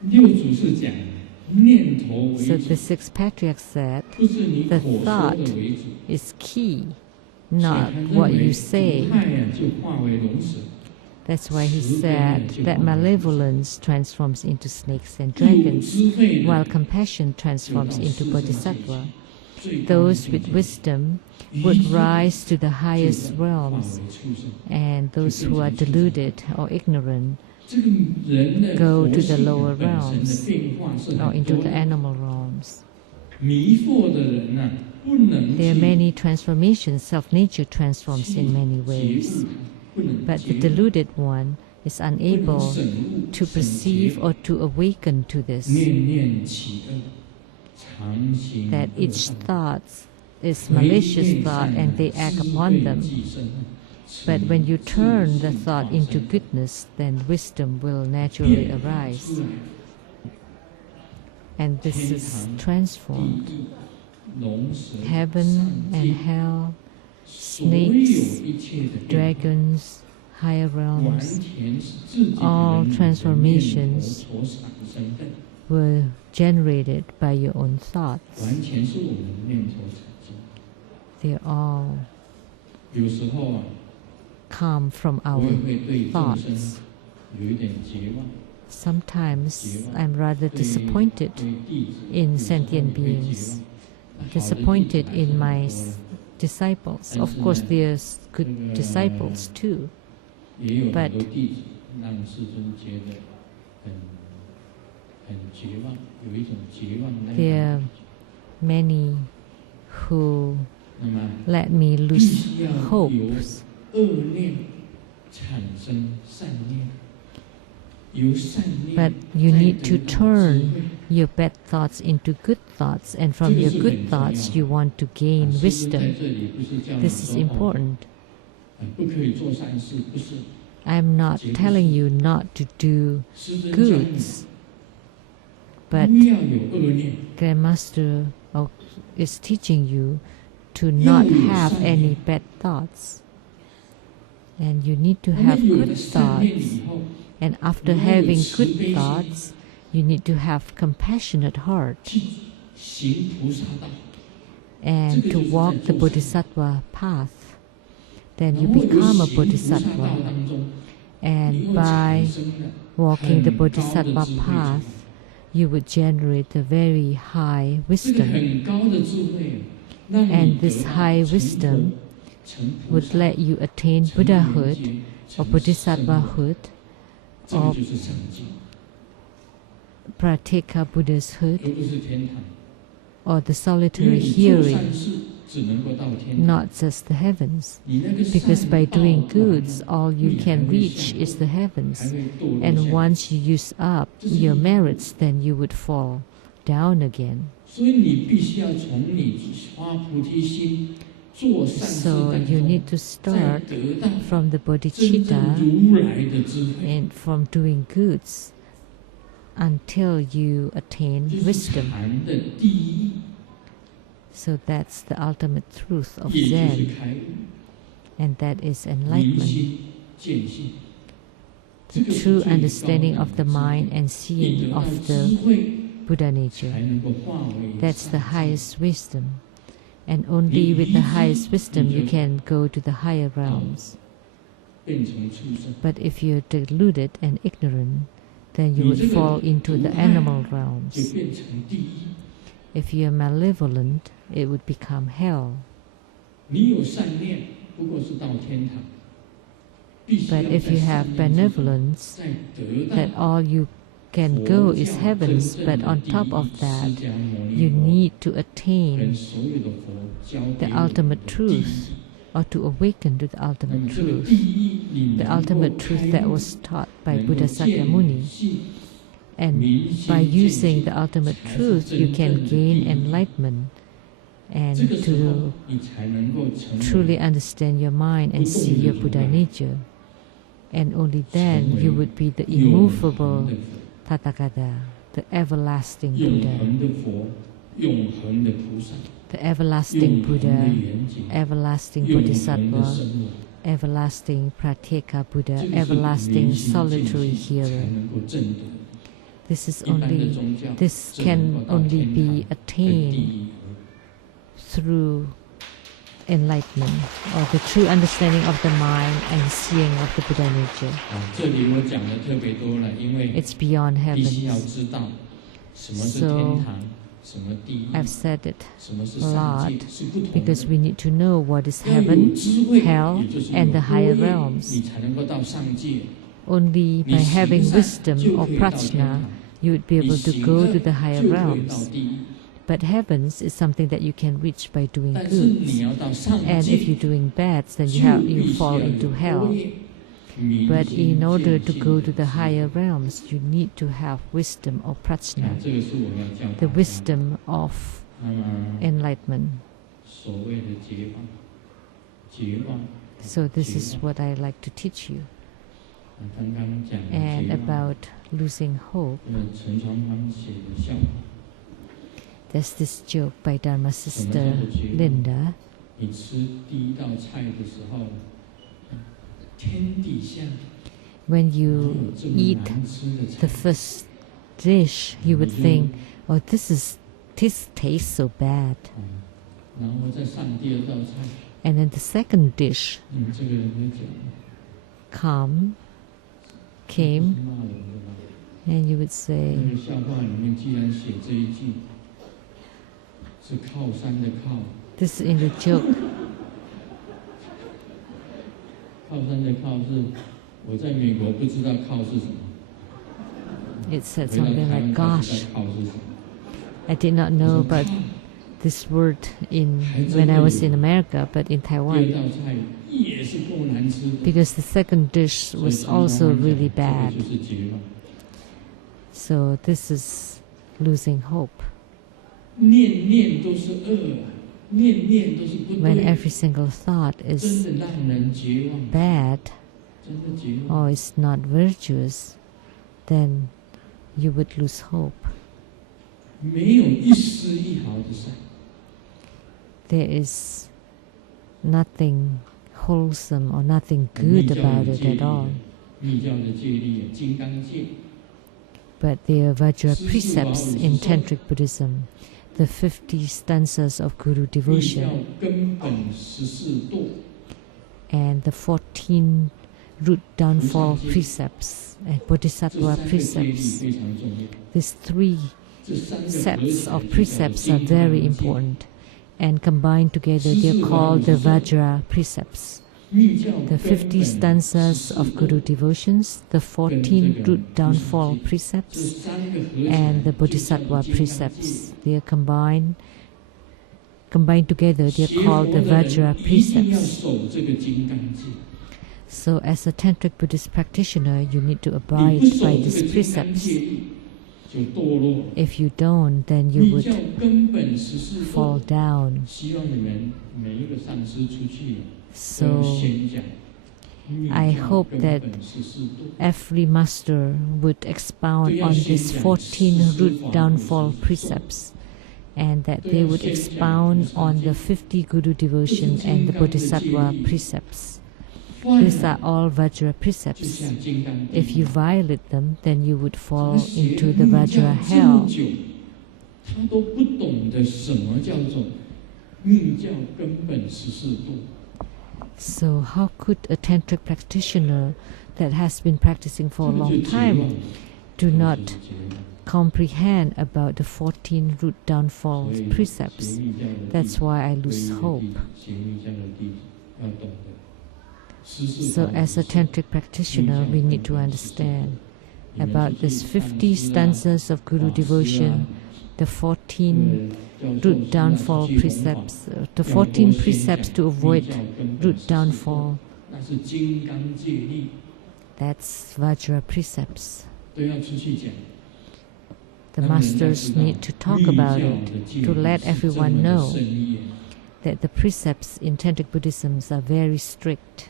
So the sixth patriarch said, the thought is key, not what you say. That's why he said that malevolence transforms into snakes and dragons, while compassion transforms into bodhisattva. Those with wisdom would rise to the highest realms, and those who are deluded or ignorant go to the lower realms or into the animal realms. There are many transformations. Self-nature transforms in many ways. But the deluded one is unable to perceive or to awaken to this, that each thought is malicious thought and they act upon them. But when you turn the thought into goodness, then wisdom will naturally arise. And this is transformed. Heaven and hell, snakes, dragons, higher realms, all transformations were generated by your own thoughts. They all come from our thoughts. Sometimes I'm rather disappointed in sentient beings, disappointed in my disciples. Of course, there's good disciples too, but there are many who let me lose hopes. But you need to turn your bad thoughts into good thoughts, and from your good thoughts you want to gain wisdom. This is important. I'm not telling you not to do goods, but Grandmaster is teaching you to not have any bad thoughts. And you need to have good thoughts. And after having good thoughts, you need to have compassionate heart and to walk the bodhisattva path. Then you become a bodhisattva. And by walking the bodhisattva path, you would generate a very high wisdom. And this high wisdom would let you attain Buddhahood or Bodhisattvahood or Pratyeka Buddhahood or the solitary hearing, not just the heavens. Because by doing goods, all you can reach is the heavens. And once you use up your merits, then you would fall down again. So you need to start from the bodhicitta and from doing goods until you attain wisdom. So that's the ultimate truth of Zen, and that is enlightenment. The true understanding of the mind and seeing of the Buddha nature. That's the highest wisdom. And only with the highest wisdom you can go to the higher realms. But if you're deluded and ignorant, then you would fall into the animal realms. If you're malevolent, it would become hell. But if you have benevolence, that all you can go is heavens, but on top of that, you need to attain the ultimate truth, or to awaken to the ultimate truth, the ultimate truth that was taught by Buddha Sakyamuni. And by using the ultimate truth, you can gain enlightenment and to truly understand your mind and see your Buddha nature. And only then you would be the immovable Tathagata, the everlasting Buddha, the everlasting Buddha, everlasting Bodhisattva, everlasting Pratyeka Buddha, everlasting solitary hearer. This can only be attained through enlightenment or the true understanding of the mind and seeing of the Buddha nature. It's beyond heavens. So I've said it a lot because we need to know what is heaven, hell, and the higher realms. Only by having wisdom or prajna, you would be able to go to the higher realms. But heavens is something that you can reach by doing good. And if you're doing bad, then you fall into hell. But in order to go to the higher realms, you need to have wisdom or prajna, the wisdom of enlightenment. So this is what I like to teach you. And about losing hope, there's this joke by Dharma sister Linda. When you eat the first dish, you would think, oh, this tastes so bad. And then the second dish came, and you would say, this is in the joke. It said something like, gosh, I did not know about this word when I was in America, but in Taiwan. Because the second dish was also really bad. So this is losing hope. When every single thought is bad or is not virtuous, then you would lose hope. There is nothing wholesome or nothing good about it at all. But there are Vajra precepts in Tantric Buddhism, the 50 stanzas of Guru devotion, and the 14 root downfall precepts and Bodhisattva precepts. These 3 sets of precepts are very important, and combined together they are called the Vajra precepts. The 50 stanzas of Guru devotions, the 14 root downfall precepts, and the Bodhisattva precepts. They are combined together, they are called the Vajra precepts. So as a Tantric Buddhist practitioner, you need to abide by these precepts. If you don't, then you would fall down. So I hope that every master would expound on these 14 root downfall precepts, and that they would expound on the 50 Guru devotion and the Bodhisattva precepts. These are all Vajra precepts. If you violate them, then you would fall into the Vajra hell. So how could a Tantric practitioner that has been practicing for a long time do not comprehend about the 14 root downfall precepts? That's why I lose hope. So as a Tantric practitioner, we need to understand about this 50 stanzas of Guru devotion, the 14 root downfall precepts, the 14 precepts to avoid root downfall. That's Vajra precepts. The masters need to talk about it, to let everyone know that the precepts in Tantric Buddhism are very strict.